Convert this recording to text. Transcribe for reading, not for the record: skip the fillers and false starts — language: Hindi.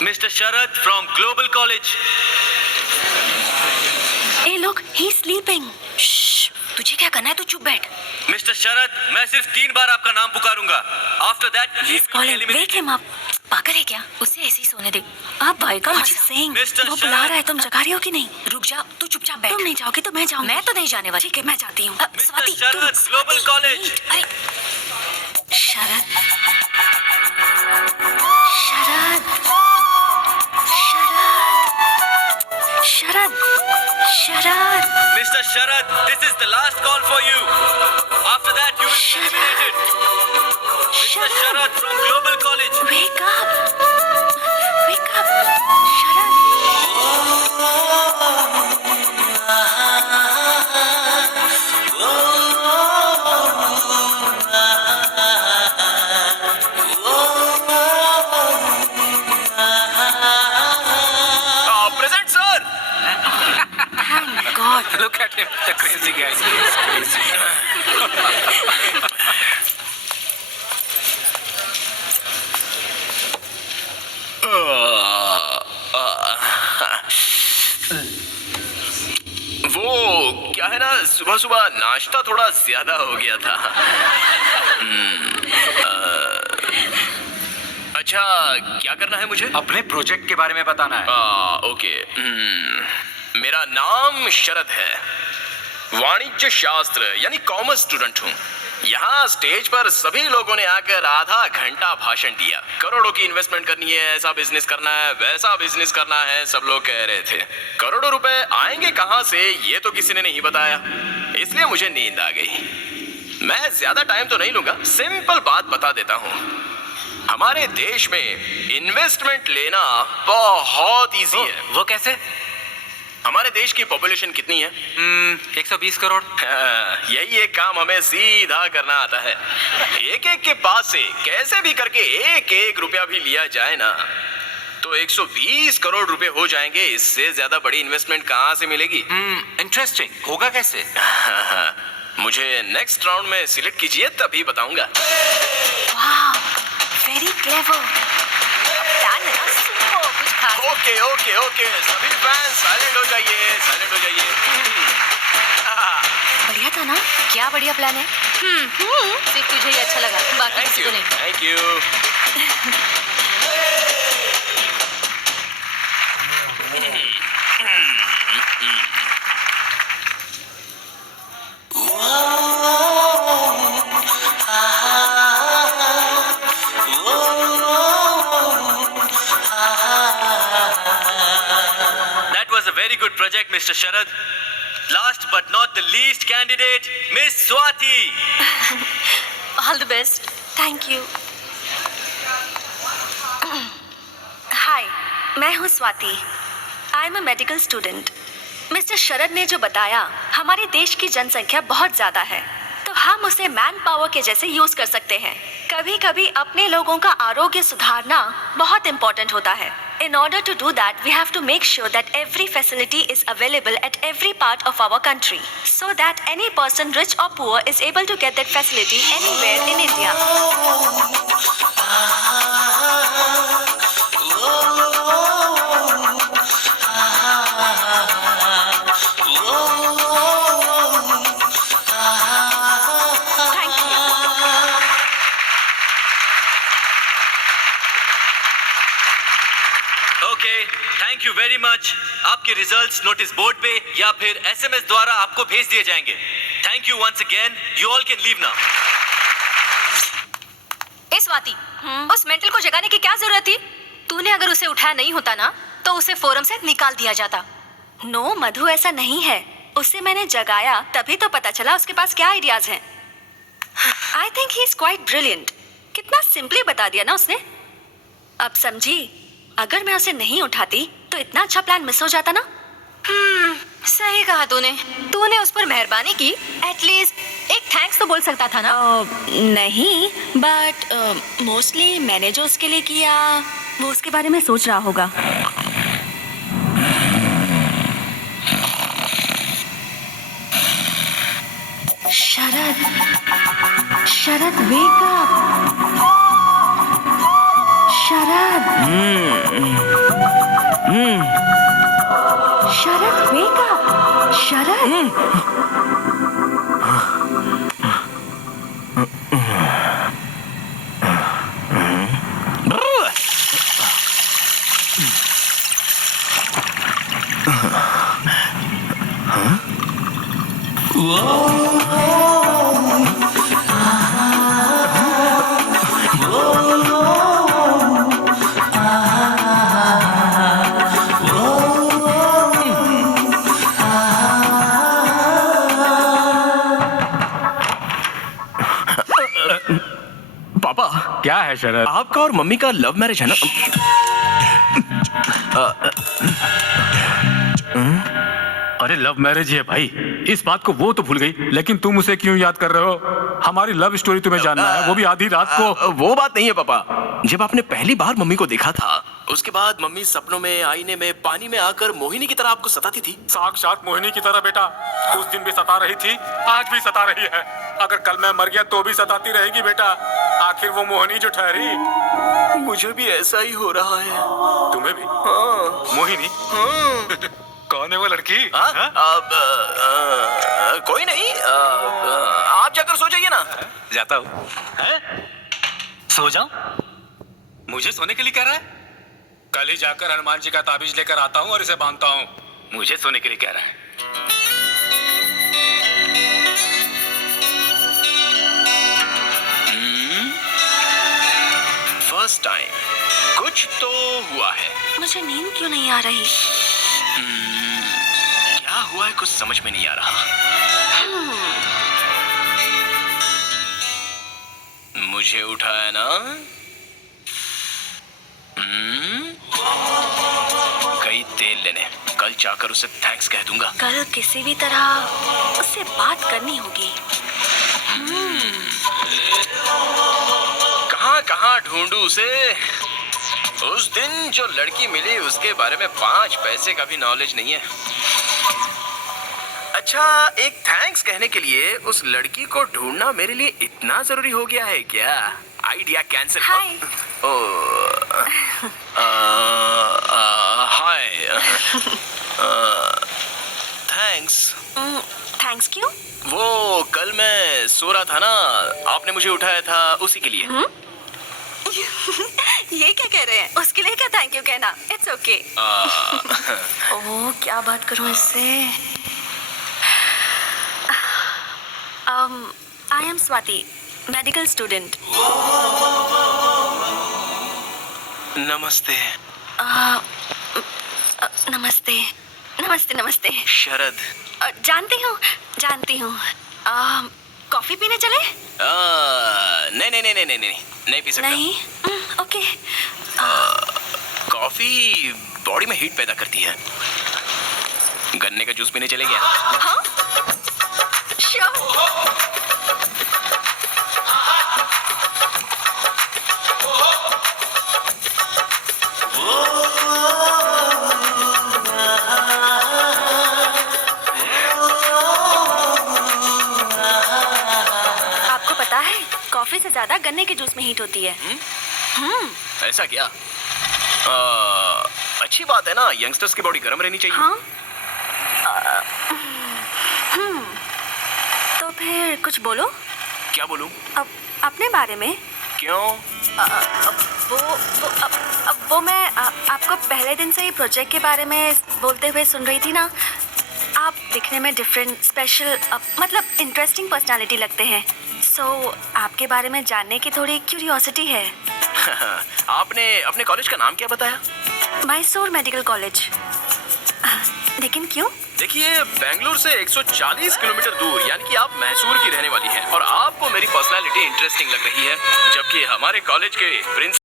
Mr. Sharad from Global College. Hey, look, he's sleeping. Shh, तुझे क्या करना है? तू चुप बैठ. Mr. Sharad, मैं सिर्फ 3 बार आपका नाम पुकारूंगा. After that, He's calling. Wake him up. पागल है क्या? उसे ऐसे ही सोने दे. आप भाई का मजा. Saying. वो बुला रहा है, तुम जगा रही हो कि नहीं? रुक जा, तू चुपचाप बैठ. तुम नहीं जाओगी तो मैं जाऊंगी. मैं तो नहीं जाने वाली. ठीक है, मैं जाती हूँ. Swati, Mr. Sharad, Global College. अरे, शरद. शरद. शरद. शरद. Mr. Sharad, this is the last call for you. After that, you will be eliminated. Mr. Sharad from Global College. Wake up. Wake up. Sharad. Present, sir. Thank God. Look at him, the crazy guy. वो क्या है ना, सुबह सुबह नाश्ता थोड़ा ज्यादा हो गया था. अच्छा, क्या करना है मुझे? अपने प्रोजेक्ट के बारे में बताना है. ओके. मेरा नाम शरद है. वाणिज्य शास्त्र यानी कॉमर्स स्टूडेंट हूँ. यहाँ स्टेज पर सभी लोगों ने आकर आधा घंटा भाषण दिया. करोड़ों की इन्वेस्टमेंट करनी है, ऐसा बिजनेस करना है, वैसा बिजनेस करना है, सब लोग कह रहे थे. करोड़ों रुपए आएंगे कहाँ से, ये तो किसी ने नहीं बताया. इसलिए मुझे नींद आ गई. मैं ज्यादा टाइम तो नहीं लूंगा, सिंपल बात बता देता हूँ. हमारे देश में इन्वेस्टमेंट लेना बहुत इजी है. वो कैसे? हमारे देश की पॉपुलेशन कितनी है? 120 करोड़. यही एक काम हमें सीधा करना आता है. एक एक के पास से कैसे भी करके एक एक रुपया भी लिया जाए ना, तो 120 करोड़ रुपए हो जाएंगे. इससे ज्यादा बड़ी इन्वेस्टमेंट कहाँ से मिलेगी? इंटरेस्टिंग. होगा कैसे? मुझे नेक्स्ट राउंड में सिलेक्ट कीजिए, तभी बताऊंगा. Wow, very clever. प्लान है ना, super, कुछ खास. ओके ओके ओके, सभी फैंस साइलेंट हो जाइए, साइलेंट हो जाइए. बढ़िया था ना? क्या बढ़िया प्लान है? सिर्फ तुझे ही अच्छा लगा, बाकी किसी को नहीं. Thank you. That was a very good project, Mr. Sharad. Last but not the least candidate, Miss Swati. All the best. Thank you. Hi, मैं हूँ Swati. I am a medical student. Mister Sharad ने जो बताया, हमारे देश की जनसंख्या बहुत ज़्यादा है, तो हम उसे मैन पावर के जैसे यूज़ कर सकते हैं. कभी कभी अपने लोगों का आरोग्य सुधारना बहुत इम्पोर्टेंट होता है. In order to do that, we have to make sure that every facility is available at every part of our country, so that any person, rich or poor, is able to get that facility anywhere in India. Thank you. Okay, thank you very much. आपके रिजल्ट्स नोटिस बोर्ड पे या फिर एसएमएस द्वारा आपको भेज दिए जाएंगे. Thank you once again. You all can leave now. ए स्वाति, उस मेंटल को जगाने की क्या जरूरत थी? तूने अगर उसे उठाया नहीं होता ना, तो उसे फोरम से निकाल दिया जाता. नो मधु, ऐसा नहीं है. उसे मैंने जगाया तभी तो पता चला उसके पास क्या आइडियाज हैं. I think he is quite brilliant. कितना सिंपली बता दिया ना उसने. अब समझी, अगर मैं उसे नहीं उठाती तो इतना अच्छा प्लान मिस हो जाता ना. सही कहा तूने. तूने उस पर मेहरबानी की. एटलीस्ट एक थैंक्स तो बोल सकता था ना. नहीं, बट मोस्टली मैंने जो उसके लिए किया वो उसके बारे में सोच रहा होगा. शरद, Sharad, wake up. पापा, क्या है शरद? आपका और मम्मी का लव मैरिज है ना? अरे लव मैरिज है भाई, इस बात को वो तो भूल गई, लेकिन तुम उसे क्यों याद कर रहे हो? हमारी लव स्टोरी तुम्हें जानना है, वो भी आधी रात को। वो बात नहीं है पापा। जब आपने पहली बार मम्मी को देखा था, उसके बाद मम्मी सपनों में, आईने में, पानी में आकर मोहिनी की तरह आपको सताती थी। साक्षात मोहिनी की तरह बेटा, उस दिन भी सता रही थी, आज भी सता रही है। अगर कल मैं मर गया तो भी सताती रहेगी बेटा। आखिर वो मोहिनी जो ठहरी। मुझे भी ऐसा ही हो रहा है। तुम्हें भी? हाँ। मोहिनी? कौन है वो लड़की? कोई नहीं। आप जाकर सो जाइए ना। जाता हूँ। सो जाऊं? मुझे सोने के लिए कह रहा है? कल ही जाकर हनुमान जी का ताबीज लेकर आता हूँ और इसे बांधता हूँ। मुझे सोने के लिए कह रहा है। फर्स्ट टाइम कुछ तो हुआ है। मुझे नींद क्यों नहीं आ रही? क्या हुआ है कुछ समझ में नहीं आ रहा। मुझे उठाया ना। गई तेल लेने, कल जाकर उसे थैंक्स कह दूंगा। कल किसी भी तरह उससे बात करनी होगी। कहाँ कहाँ ढूंढूं उसे। उस दिन जो लड़की मिली उसके बारे में 5 पैसे का भी नॉलेज नहीं है। अच्छा, एक थैंक्स कहने के लिए उस लड़की को ढूंढना मेरे लिए इतना जरूरी हो गया है क्या? Idea cancel. Hi. Hi. Thanks. Thanks क्यों? वो कल मैं सो रहा था ना, आपने मुझे उठाया था उसी के लिए। ये क्या कह रहे हैं? उसके लिए क्या थैंक यू कहना? It's okay. ओह, क्या बात करूं इससे? I am Swati, medical student. नमस्ते। नमस्ते नमस्ते नमस्ते। शरद। जानती हूँ। कॉफी पीने चले? नहीं पी सकता। नहीं? ओके। कॉफी बॉडी में हीट पैदा करती है। गन्ने का जूस पीने चले गया। हाँ? श्योर। आपको पता है, कॉफी से ज्यादा गन्ने के जूस में हीट होती है। ऐसा क्या? अच्छी बात है ना, यंगस्टर्स की बॉडी गर्म रहनी चाहिए। हाँ? तो फिर कुछ बोलो। क्या बोलूं? अब अपने बारे में। क्यों? वो मैं आपको पहले दिन से ही प्रोजेक्ट के बारे में बोलते हुए सुन रही थी ना। आप दिखने में डिफरेंट, स्पेशल, मतलब इंटरेस्टिंग पर्सनालिटी लगते हैं। सो आपके बारे में जानने की थोड़ी क्यूरियोसिटी है। आपने अपने कॉलेज का नाम क्या बताया? Mysore medical college. लेकिन क्यों? देखिए, बेंगलुरु से 140 किलोमीटर दूर, यानी कि आप मैसूर की रहने वाली हैं और आपको मेरी पर्सनालिटी इंटरेस्टिंग लग रही है, जबकि हमारे कॉलेज के प्रिंसिपल